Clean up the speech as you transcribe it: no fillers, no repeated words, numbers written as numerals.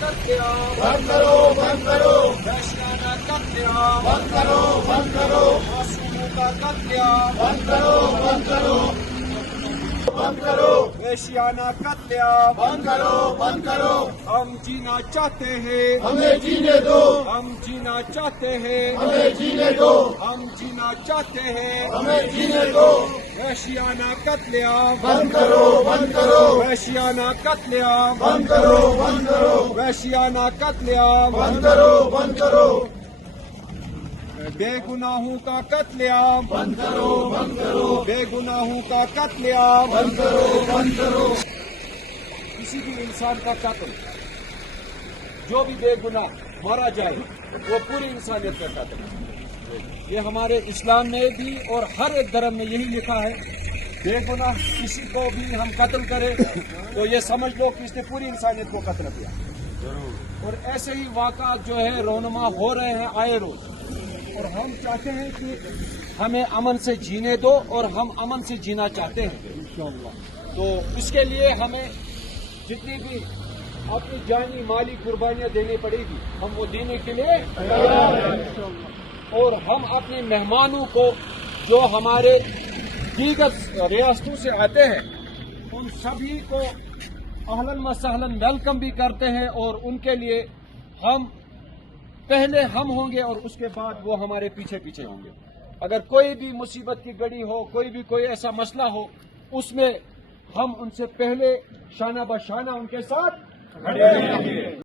قتل بند کرو بند کرو وحشیانہ قتل بند کرو بند کرو معصوموں کا قتل بند کرو بند کرو بند کرو وحشیانہ قتل بند کرو بند کرو ہم جینا چاہتے ہیں ہمیں جینے دو ہم جینا چاہتے ہیں ہمیں جینے دو ہم جینا چاہتے ہیں ہمیں جینے دو وحشیانہ قتل بند کرو بند کرو وحشیانہ قتل بند کرو بند کرو وحشیانہ قتل بند کرو بند کرو بے گناہوں کا قتل بند کرو بند کرو بے گناہوں کا قتل بند کرو بند کرو کسی بھی انسان کا قتل جو بھی بے گناہ مارا جائے وہ پوری انسانیت کا قتل ہے۔ یہ ہمارے اسلام میں بھی اور ہر ایک دھرم میں یہی لکھا ہے، بے گناہ کسی کو بھی ہم قتل کریں تو یہ سمجھ لو کہ اس نے پوری انسانیت کو قتل کیا۔ اور ایسے ہی واقعات جو ہے رونما ہو رہے ہیں آئے روز، اور ہم چاہتے ہیں کہ ہمیں امن سے جینے دو اور ہم امن سے جینا چاہتے ہیں۔ تو اس کے لیے ہمیں جتنی بھی اپنی جانی مالی قربانیاں دینی پڑے گی ہم وہ دینے کے لیے تیار ہیں، اور ہم اپنے مہمانوں کو جو ہمارے دیگر ریاستوں سے آتے ہیں ان سبھی کو اہلاً و سہلاً ویلکم بھی کرتے ہیں، اور ان کے لیے ہم پہلے ہم ہوں گے اور اس کے بعد وہ ہمارے پیچھے پیچھے ہوں گے۔ اگر کوئی بھی مصیبت کی گھڑی ہو، کوئی ایسا مسئلہ ہو، اس میں ہم ان سے پہلے شانہ بہ شانہ ان کے ساتھ کھڑے رہیں گے۔